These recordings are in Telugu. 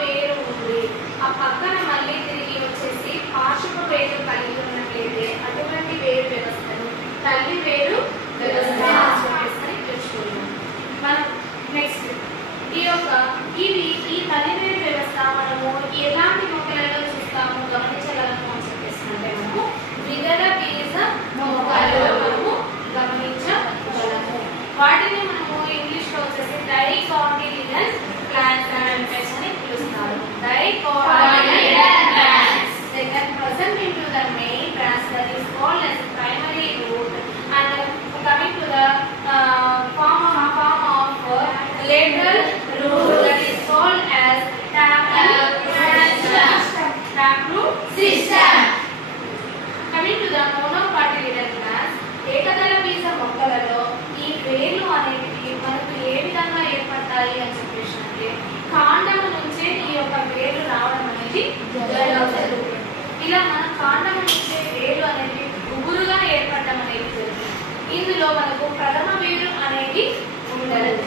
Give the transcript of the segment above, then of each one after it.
వేరు ఉంది, ఆ పక్కన మళ్ళీ తిరిగి వచ్చేసి పార్శ్వ వేరు కలిగి ఉన్నట్లయితే అటువంటి వేరు వ్యవస్థను తల్లి వేరు వ్యవస్థ అని తెలుసుకున్నాం. మనం నెక్స్ట్ ఈ తల్లి వేరు వ్యవస్థ మనము ఎలాంటి మొక్కలలో చూస్తాము గమనించగలము అని చెప్పేసినట్టే మనము ద్విదళ బీజ మొక్కలలో మనము గమనించగలము. వాటిని మనము ఇంగ్లీష్ లో వచ్చేసి డైకోటిలిడన్ ప్లాంట్స్ అని పిలుస్తారు. డైకోటిలిడన్ plants they can present into the main branch that is called as primary root, and coming to the form of lateral root that is called as taproot system. Coming to the monocotyledon plants, ఏకదళ బీజ మొక్కలలో ఈ వేర్లు అనేవి మనకు ఏ విధంగా ఏర్పడతాయి అని చెప్పేసినట్టే కాండము నుంచే ఈ యొక్క వేర్లు రావడం అనేది జరుగుతుంది. ఇలా మన కాండము నుంచే వేర్లు అనేవి గుబురుగా ఏర్పడడం అనేది జరుగుతుంది. ఇందులో మనకు ప్రథమ వేరు అనేది ఉండదు.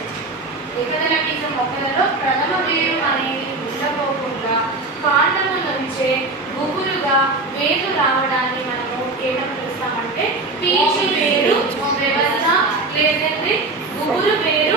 ఏకదళ బీజ మొక్కలలో ప్రథమ వేరు అనేది ఉండకోకుండా కాండము నుంచే గుబురుగా వేరు రావడాన్ని మనము ఏమని పిలుస్తామంటే పీచు వేరు వ్యవస్థ లేదంటే గుబురు వేరు